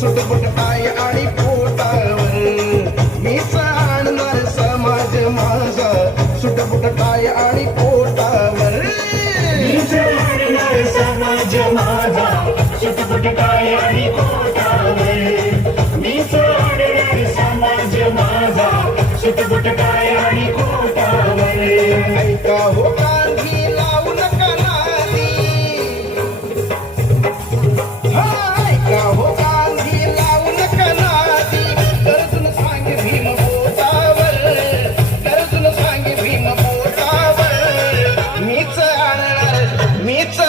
सुटबुट पाय आणि पोटावर मीच आणणार समाज माझा सुटबुट पाय आणि पोटावर मीच आणणार समाज माझा सुटबुट पाय आणि पोटावर मीच आणणार समाज माझा सुटबुट पाय आणि पोटावर ऐका हो गांधी लावू नका नादी ऐका हो गांधी लावू नका नादी गरजून सांगे भीम बोटावर गरजून सांगे भीम बोटावर मीच आणणार मीच